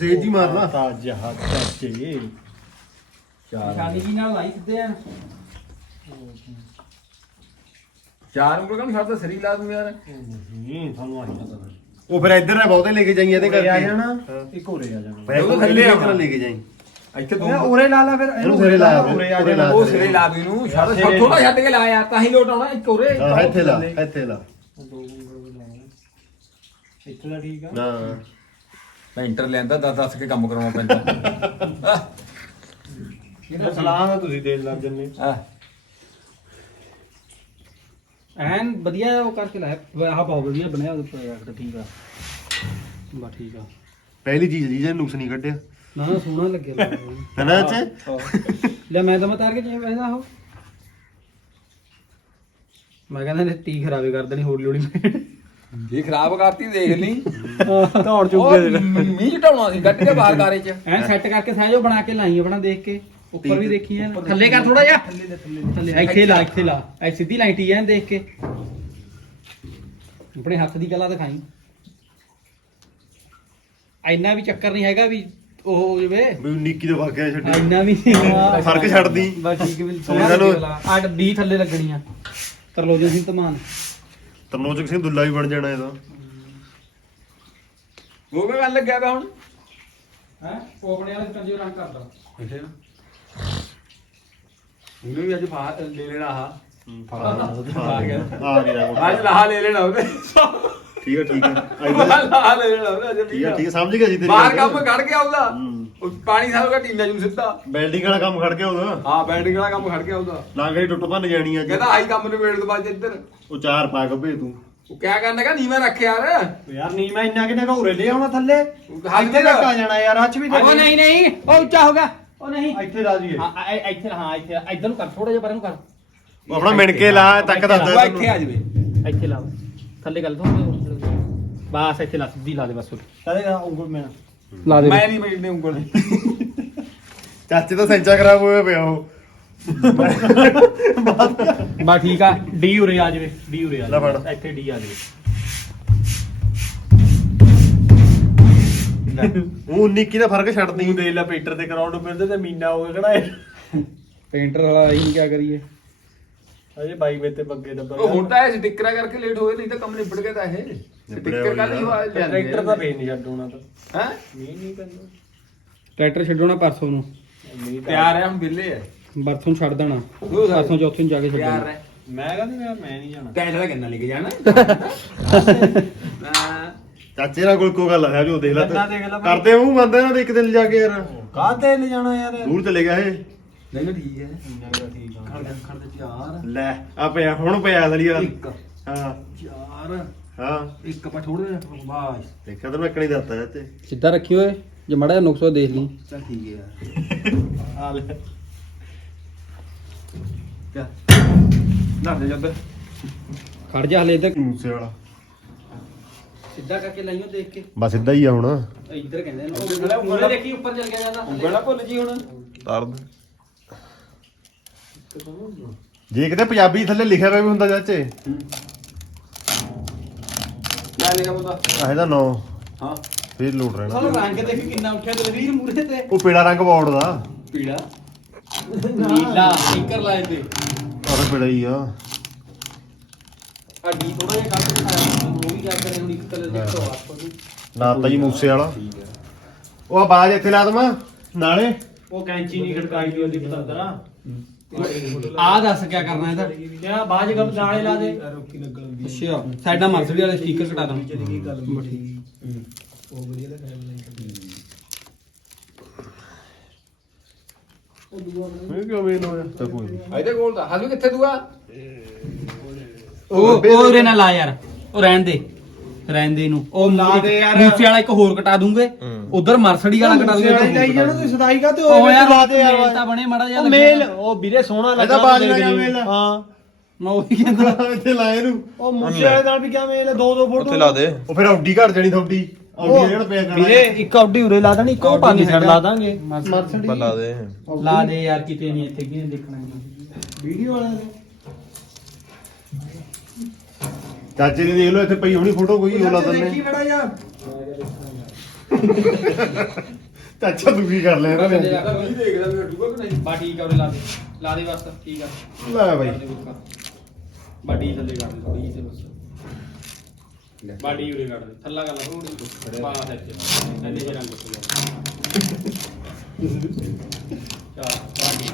ਸੇਜ ਹੀ ਮਾਰ ਲਾ। ਤਾਂ ਜਹਾਜ਼ ਚਾਚੇ ਨਿਸ਼ਾਨੀ ਜੀ ਨਾਲ ਲਾਈ ਸਿੱਧੇ ਆ। ਚਾਰ ਉਂਗਲ ਕੰਮ ਛੱਡ ਸਰੀ ਲਾ ਦੂੰ ਯਾਰ ਨਹੀਂ ਤੁਹਾਨੂੰ ਆਈ ਪਤਾ ਉਹ ਫਿਰ ਇੱਧਰ ਨਾ ਬਹੁਤੇ ਲੈ ਕੇ ਜਾਈ ਇਹਦੇ ਕਰਕੇ ਆ ਜਾਣਾ ਇੱਕ ਹੋਰੇ ਆ ਜਾਣਾ। ਫਿਰ ਉਹਦੇ ਥੱਲੇ ਆਉਣਾ। ਲੈ ਕੇ ਜਾਈ? ਇੱਥੇ ਇਹ ਉਰੇ ਲਾ ਲਾ ਫਿਰ ਇਹਨੂੰ ਸਿਰੇ ਲਾ, ਉਰੇ ਆ ਉਰੇ ਜਾਣਾ। ਲਾ। ਉਹ ਸਿਰੇ ਲਾ ਦੂੰ ਇਹਨੂੰ ਛੱਡ ਥੋੜਾ ਛੱਡ ਕੇ ਲਾ ਯਾਰ ਤਾਂ ਹੀ ਲੋਟ ਆਉਣਾ ਇੱਕ ਉਰੇ ਹਾਂ ਇੱਥੇ ਲਾ ਇੱਥੇ ਲਾ। ਦੋ ਇੱਥੇ ਦਾ ਠੀਕ ਆ। ਨਾ। ਪੈਂਟਰ ਲਿਆਂਦਾ ਦੱਸ ਦੱਸ ਕੇ ਕੰਮ ਕਰਾਉਣਾ ਪੈਂਦਾ। ਸਲਾਹ ਤੁਸੀਂ ਦੇਣ ਲੱਗ ਜੰਨੇ ਆ ਐਨ ਵਧੀਆ ਉਹ ਕਰਕੇ ਲਾਇਆ। ਆਹ ਬਹੁਤ ਵਧੀਆ ਬਣਿਆ ਉਹਦਾ ਪ੍ਰੋਜੈਕਟ ਠੀਕ ਆ। ਬਾ ਠੀਕ ਆ। ਪਹਿਲੀ ਚੀਜ਼ ਜੀ ਜੇ ਨੁਕਸ ਨਹੀਂ ਕੱਢਿਆ। ਨਾ ਨਾ ਸੋਹਣਾ ਲੱਗਿਆ ਮੈਨੂੰ। ਹੈ ਨਾ ਅੱਛੇ ਹਾਂ। ਲੈ ਮੈਂ ਤਾਂ ਮਤਾਰ ਕੇ ਜਿਵੇਂ ਕਹਿੰਦਾ ਉਹ। ਮੈਂ ਕਹਿੰਦਾ ਨੇ ਟੀ ਖਰਾਬੇ ਕਰ ਦੇਣੀ ਹੌਲੀ ਹੌਲੀ ਇਹ ਖਰਾਬ ਕਰਤੀ ਦੇਖ ਲਈ। ਧੌਣ ਉਹ ਮੀਂਹ ਢਾਉਣਾ ਸੀ ਗੱਟ ਕੇ ਬਾਹਰ ਕਾਰੇ ਚ। ਐ ਸੈੱਟ ਕਰਕੇ ਸਾਜੋ ਬਣਾ ਕੇ ਲਾਈ ਆਪਣਾ ਦੇਖ ਕੇ। ਉੱਪਰ ਵੀ ਦੇਖੀ ਐ ਥੱਲੇ ਕਰ ਥੋੜਾ ਜਿਹਾ। ਥੱਲੇ ਇੱਥੇ ਲਾ ਇੱਥੇ ਲਾ। ਐ ਸਿੱਧੀ ਲਾਈਨ ਟੀ ਐ ਦੇਖ ਕੇ। ਆਪਣੇ ਹੱਥ ਦੀ ਕਲਾ ਦਿਖਾਈ। ਇੰਨਾ ਵੀ ਚੱਕਰ ਨਹੀਂ ਹੈਗਾ ਵੀ ਉਹ ਹੋ ਜਵੇ। ਵੀ ਨਿੱਕੀ ਤੋਂ ਭਾਗਿਆ ਛੱਡੀ ਇੰਨਾ ਵੀ ਫ਼ਰਕ ਛੱਡਦੀ। ਬਸ ਠੀਕ ਹੈ ਵੀ ਇਹਨਾਂ ਨੂੰ- ਆ ਡੀ ਥੱਲੇ ਲੱਗਣੀਆਂ। ਤਰਲੋਜਨ ਸਿੰਘ ਧਮਾਨ। ਤਰਨੋਜਕ ਸਿੰਘ ਦੁੱਲਾ ਵੀ ਬਣ ਜਾਣਾ ਇਹਦਾ। ਉਹ ਕੀ ਗੱਲ ਲੱਗਿਆ ਪਿਆ ਹੁਣ। ਹੈ? ਉਹ ਆਪਣੇ ਵਾਲੇ ਕੰਜੇ ਰੰਗ ਕਰਦਾ। ਇੱਥੇ ਨਾ ਉਹਨੇ ਵੀ ਅੱਜ ਬਾਹਰ ਲੈ ਲੈਣਾ ਆ ਆ ਗਿਆ ਆ ਗਿਆ। ਅੱਜ ਲਾਹਾ ਲੈ ਲੈਣਾ ਉਹਨੇ। ਠੀਕ ਹੈ ਠੀਕ ਹੈ ਬਾਹਰ ਲਾਹਾ ਲੈ ਲੈਣਾ ਉਹਨੇ ਅੱਜ ਠੀਕ ਹੈ ਠੀਕ ਹੈ ਸਮਝ ਗਿਆ ਜੀ ਤੇਰੀ ਬਾਹਰ ਗੱਲ। ਕੰਮ ਕੱਢ ਕੇ ਆਉਂਦਾ ਹੂੰ। ਉਹ ਪਾਣੀ ਜੂ ਸਿੱਧਾ। ਵਾਲਾ ਕੰਮ ਖੜ ਗਿਆ ਉਹਦਾ। ਹਾਂ ਬੈਟਿੰਗ ਵਾਲਾ ਕੰਮ ਖੜ ਕੇ ਆਉਂਦਾ ਲਾਂਗੇ ਟੁੱਟ ਭੰਨ ਜਾਣੀ ਅੱਜ। ਕਹਿੰਦਾ ਆਈ ਕੰਮ ਨੂੰ ਵੇੜ ਦੋ ਬਾਅਦ ਇੱਧਰ। ਉਹ ਚਾਰ ਪਾ ਗੱਬੇ ਤੂੰ। ਉਹ ਕਿਆ ਕਰਨਾ ਕਾ ਨੀਵਾ ਰੱਖ ਯਾਰ। ਯਾਰ ਨਹੀਂ ਮੈਂ ਇੰਨਾ ਕਿੰਨਾ ਘੂਰੇ ਲੈ ਆਉਣਾ ਥੱਲੇ? ਹੱਥ ਇੱਥੇ ਤੱਕ ਆ ਜਾਣਾ ਯਾਰ ਹੱਥ ਵੀ ਉਹ ਤੇ ਨਹੀਂ ਨਹੀਂ ਉਹ ਉੱਚਾ ਹੋ ਗਿਆ। ਉਹ ਨਹੀਂ। ਇੱਥੇ ਲਾ ਜੀਏ ਹਾਂ ਐ- ਇੱਥੇ ਹਾਂ ਇੱਥੇ ਇੱਧਰ ਨੂੰ ਕਰ ਥੋੜਾ ਜਿਹਾ ਪਰਾਂ ਨੂੰ ਕਰ। ਉਹ ਆਪਣਾ ਮਿਣ ਕੇ ਲਾ। ਤੱਕ ਉਹ ਦੱਸਦਾ ਇੱਥੇ ਆ ਜਵੇ। ਇੱਥੇ ਲਾ। ਥੱਲੇ ਗੱਲ ਥੋੜਾ ਬਸ ਇੱਥੇ ਲਾ ਸਿੱਧੀ ਲਾ ਦੇ ਬਸ ਕਦੇ ਉਂਗਲ ਮੇਣਾ ਲਾ ਮੈਂ ਨਹੀਂ ਮੇੜਨੇ ਉਂਗਲ। ਚਾਚੇ ਦਾ ਸੈਂਚਾ ਖਰਾਬ ਹੋਇਆ ਪਿਆ ਉਹ। ਬਾ ਠੀਕ ਆ। ਡੀ ਉਰੇ ਆ ਜਾਵੇ। ਡੀ ਉਰੇ ਆ ਲੈ ਫੜ। ਜਾਵੇ। ਇੱਥੇ ਡੀ ਆ ਜਾਵੇ। ਉਹ 19 ਦਾ ਫ਼ਰਕ ਛੱਡਦੀ। ਤੂੰ ਦੇ ਲੈ ਪੇਟਰ ਤੇ ਕਰਾਉਣ ਨੂੰ ਫਿਰਦੇ ਤੇ ਮੀਨਾ ਹੋ ਗਿਆ ਕਿਹੜਾ ਪੇਂਟਰ ਵਾਲਾ ਅਸੀਂ ਕੀ ਕਰੀਏ? ਅਜੇ ਬਾਈ ਤੇ ਬੱਗੇ ਦੱਬਾ ਉਹ ਹੁਣ ਤਾਂ ਇਹ ਸਟickਰਾਂ ਕਰਕੇ ਲੇਟ ਹੋਏ ਨਹੀਂ ਤਾਂ ਕੰਮ ਨਿਬੜ ਗਿਆ ਤਾਂ ਇਹ। ਸਟicker ਕੱਲ ਹੀ ਵਾ ਟਰੈਕਟਰ ਤਾਂ ਫੇਰ ਨਹੀਂ ਛੱਡ ਹੋਣਾ ਤਾਂ। ਹੈ? ਮੀਂਹ ਨਹੀਂ ਪੈਂਦਾ। ਟਰੈਕਟਰ ਛੱਡਣਾ ਪਰਸੋਂ ਨੂੰ। ਤਿਆਰ ਹੈ ਹੁਣ ਬਿੱਲੇ ਹੈ। ਬਰਥੋਂ ਛੱਡ ਦੇਣਾ। ਪਰਸੋਂ ਚੌਥੇ ਨੂੰ ਜਾ ਕੇ ਛੱਡਣਾ ਮੈਂ ਕਹਿੰਦੀ ਮੈਂ ਮੈਂ ਨਹੀਂ ਜਾਣਾ। ਕੈਸ਼ ਦਾ ਕਿੰਨਾ ਲੈ ਕੇ ਜਾਣਾ? ਚਾਚੇ ਨਾਲ ਕੋਈ ਕੋ ਗੱਲ ਆ ਜੋ ਦੇਖ ਲੈ ਗੰਨਾ ਦੇਖ ਲੈ ਭਾਈ। ਕਰਦੇ ਮੂੰਹ ਬੰਦੇ ਨਾਲ ਇੱਕ ਦਿਨ ਜਾ ਕੇ ਯਾਰ। ਕਾਹਤੇ ਲੈ ਜਾਣਾ ਯਾਰ? ਦੂਰ ਚਲੇ ਗਿਆ ਇਹ। ਨਹੀਂ ਨਹੀਂ ਠੀਕ ਹੈ। ਇੰਨਾ ਕੁ ਠੀਕ ਆ। ਖੜ ਖੜ ਦੇ ਚਾਰ। ਲੈ ਆ ਪਿਆ ਹੁਣ ਪਿਆ ਲੜੀ ਵਾਲਾ। ਇੱਕ। ਹਾਂ। ਚਾਰ। ਹਾਂ। ਇੱਕ ਪਾ ਥੋੜਾ ਜਿਹਾ ਬਾਸ। ਦੇਖਿਆ ਤਾਂ ਮੈਂ ਇੱਕਣੀ ਦੱਸਤਾ ਤੇ। ਸਿੱਧਾ ਰੱਖੀ ਓਏ ਜੇ ਮੜਾ ਨੁਕਸੋ ਦੇਖ ਲਈ। ਚੱਲ ਠੀਕ ਹੈ ਆ ਲੈ। ਚੱਲ। ਨਾ ਦੇ ਜੱਦ ਖੜ ਜਾ ਹਲੇ ਇੱਧਰ। ਮੂਸੇ ਵਾਲਾ। ਸਿੱਧਾ ਕਰਕੇ ਲਾਈਓ ਦੇਖ ਕੇ। ਬਸ ਇਦਾਂ ਹੀ ਆ ਹੁਣ। ਇੱਧਰ ਕਹਿੰਦੇ ਨੇ। ਉਹ ਉਂਗਲੇ ਦੇਖੀ ਉੱਪਰ ਚੱਲ ਗਿਆ ਜਾਂਦਾ ਉਂਗਲਾ ਭੁੱਲ ਜੀ ਹੁਣ। ਦਰਦ ਜੇ ਕਿਤੇ ਪੰਜਾਬੀ ਥੱਲੇ ਲਿਖਿਆ ਹੋਇਆ ਵੀ ਹੁੰਦਾ ਚਾਚੇ ਲੈ ਲਿਆ ਬੋਦਾ ਆਹ ਇਹਦਾ ਨਾਂ। ਹਾਂ। ਫੇਰ ਲੋਟ ਰਹਿਣਾ। ਸਾਨੂੰ ਰੰਗ ਦੇਖ ਕਿੰਨਾ ਉੱਠਿਆ ਤੇ ਵੀਰ ਮੂਰੇ ਤੇ। ਉਹ ਪੀਲਾ ਰੰਗ ਬੋਰਡ ਦਾ। ਪੀੜਾ ਨੀਲਾ ਸਟicker ਲਾਏ ਤੇ। ਉਹ ਪੀਲਾ ਹੀ ਆ। ਆ ਡੀ ਥੋੜਾ ਜਿਹਾ ਕੱਟ ਦਿਖਾਇਆ ਉਹ ਵੀ ਜਾ ਕਰੇ ਹੁਣ ਇੱਕ ਕਲਰ ਦੇ ਤੋਂ ਆਪ ਨਾ ਤਾਂ ਜੀ ਮੂਸੇ ਵਾਲਾ। ਉਹ ਆ ਬਾਜ ਇੱਥੇ ਲਾ ਦਵਾਂ ਨਾਲੇ। ਉਹ ਕੈਂਚੀ ਨਹੀਂ ਖੜਕਾਈ ਦੀ ਉਹਦੀ ਪਤੰਦਰਾ ਆ ਦੱਸ ਕਿਆ ਕਰਨਾ ਇਹਦਾ? ਕਿਆ ਬਾਜ ਗੱਪ ਨਾਲੇ ਲਾ ਦੇ। ਅੱਛਾ ਸਾਡਾ ਮਰਸਡੀ ਵਾਲੇ ਸਟicker ਕਟਾ ਦਾਂ। ਇਹ ਕਿਉਂ ਮੇਨ ਹੋਇਆ? ਤਾਂ ਕੋਈ ਨੀ। ਇਹਦੇ ਕੋਲ ਤਾਂ। ਹਾਲੂ ਕਿੱਥੇ ਦੂਆ? ਉਹ ਉਹ ਉਰੇ ਨਾ। ਲਾ ਯਾਰ ਉਹ ਰਹਿਣ ਦੇ ਰਹਿਣ ਦੇ ਇਹਨੂੰ। ਉਹ ਲਾ ਦੇ ਯਾਰ। ਮੂਸੇ ਵਾਲਾ ਇੱਕ ਹੋਰ ਕਟਾ ਦੂੰਗੇ। ਉਧਰ ਮਰਸਡੀ ਵਾਲਾ ਕਟਾ ਦੂੰਗੇ ਸਿਆਣੀ ਲਾਈ ਜਾਣਾ ਤੂੰ ਸਦਾਈ ਕਾ ਤੇ ਉਹ ਯਾਰ ਮੇਲ ਤਾਂ ਬਣੇ ਮੜਾ ਉਹ ਮੇਲ ਉਹ ਵੀਰੇ ਸੋਹਣਾ ਲੱਗਾ ਇਹਦਾ ਬਾਜ ਦੇਖ ਲੱਗਾ ਲਈ। ਮੇਲ। ਹਾਂ। ਮੈਂ ਉਹੀ ਕਹਿੰਦਾ। ਇੱਥੇ ਲਾਏ ਇਹਨੂੰ। ਉਹ ਮੂਸੇ ਵਾਲੇ ਨਾਲ ਵੀ ਕਿਆ ਮੇਲ ਹੈ? ਦੋ ਦੋ ਫੋਟੋ। ਉੱਥੇ ਲਾ ਦੇ। ਉਹ ਫਿਰ ਆਉਡੀ ਘੜ ਜਾਣੀ ਤੁਹਾਡੀ। ਆਉਡੀ ਜਿਹੜਾ ਪਿਆ ਕਰਨਾ। ਵੀਰੇ ਇੱਕ ਆਉਡੀ ਉਰੇ ਲਾ ਦੇਣੀ ਇੱਕ ਉਹ ਪਾਣੀ ਸਾਈਡ ਲਾ ਦਾਂਗੇ। ਪਰ ਲਾ ਦੇ। ਲਾ ਦੇ ਯਾਰ ਕਿਤੇ ਨਹੀਂ ਇੱਥੇ ਕਿਹਨੇ ਦੇਖਣਾ। ਵੀਡੀਓ ਵਾਲਿਆਂ ਨੇ ਚਾਚੇ ਦੀ ਦੇਖ ਲਓ ਇੱਥੇ ਪਈ ਹੋਣੀ ਫੋਟੋ ਕੋਈ ਉਹ ਲਾ ਦੇਖੀ ਦਿੰਦੇ ਬੜਾ ਯਾਰ ਚਾਚਾ ਤੂੰ ਕੀ ਕਰ ਲਿਆ ਇਹਨਾਂ ਨੇ? ਨਹੀਂ ਦੇਖਦਾ ਵੀ ਹਟੂਗਾ ਕਿ ਨਹੀਂ? ਬਾ ਠੀਕ ਆ ਉਰੇ ਲਾ ਦੇ ਲਾ ਦੇ ਬਸ ਠੀਕ ਆ। ਲੈ ਬਾਈ। ਬਾਡੀ ਥੱਲੇ ਕਰ ਦੇ ਥੋੜੀ ਜਿਹੀ ਬਸ। ਬਾਡੀ ਉਰੇ ਕਰ ਦੇ ਥੱਲਾ ਕਰ ਲਾ ਥੋੜੀ ਬਾਸ ਇੱਥੇ ਥੱਲੇ ਜੇ ਰੰਗ ਉੱਤੇ ਚਾ ਬਾਡੀ।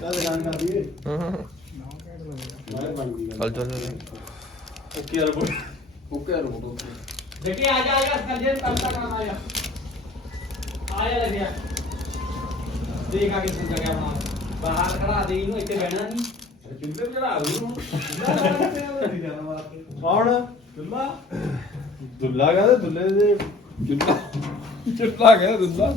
ਚੱਲ ਚੱਲ ਚੱਲ। ओके अरबुड ओके अरबुड ओके देखिए आ जा आ जा सर्जन करता काम आ जा आ जा लग गया देख आगे सुन जगह बना बाहर खड़ा दे इनो इतने बैठना नहीं चुल्ले पे चढ़ा दू कौन दुल्ला दुल्ला कहते दुल्ले दे चुल्ला चुल्ला कहते दुल्ला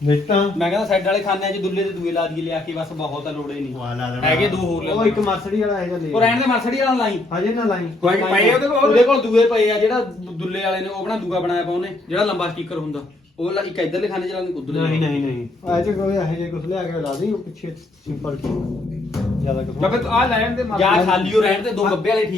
ਨਹੀਂ ਮੈਂ ਕਹਿੰਦਾ ਸੈੱਡ ਵਾਲੇ ਖਾਨੇ 'ਚ ਦੁੱਲੇ ਤੇ ਦੂਏ ਲਾ ਦਈਏ ਲਿਆ ਕੇ ਬਸ ਬਹੁਤ ਲੋੜੇ ਨਹੀਂ। ਹੈਗੇ ਦੋ ਹੋਰ ਲੈ ਉਹ ਇੱਕ ਮਰਸੜੀ ਵਾਲਾ ਹੈਗਾ ਲੈ ਉਹ ਰਹਿਣ ਦੇ ਮਰਸੜੀ ਵਾਲਾ ਲਾਈ। ਹਜੇ ਨਾ ਲਾਈ। ਕੋਈ ਪਏ ਉਹਦੇ ਕੋਲ? ਉਹਦੇ ਕੋਲ ਦੂਏ ਪਏ ਆ ਜਿਹੜਾ ਦੁੱਲੇ ਵਾਲੇ ਨੇ ਉਹ ਬਣਾ ਦੂਗਾ ਬਣਾਇਆ ਪਾ ਜਿਹੜਾ ਲੰਬਾ ਸਟicker ਹੁੰਦਾ। ਉਹ ਲਾ ਇੱਕ ਇੱਧਰ ਲਿਖਾਣੇ ਚਲਾਉਂਦੇ ਉਧਰ ਨਹੀਂ ਨਹੀਂ ਨਹੀਂ। ਐਜੇ ਕੋਈ ਇਹ ਜੇ ਕੁਛ ਲਿਆ ਕੇ ਲਾ ਦੇ ਉਹ ਪਿੱਛੇ ਸਿੰਪਲ ਜ਼ਿਆਦਾ ਕੁਛ ਬਾਬੇ ਆ ਲੈਣ ਦੇ ਜਾਂ ਖਾਲੀ ਹੋ ਰਹਿਣ ਦੇ ਦੋ ਗੱਬੇ ਵਾਲੇ ਠੀਕ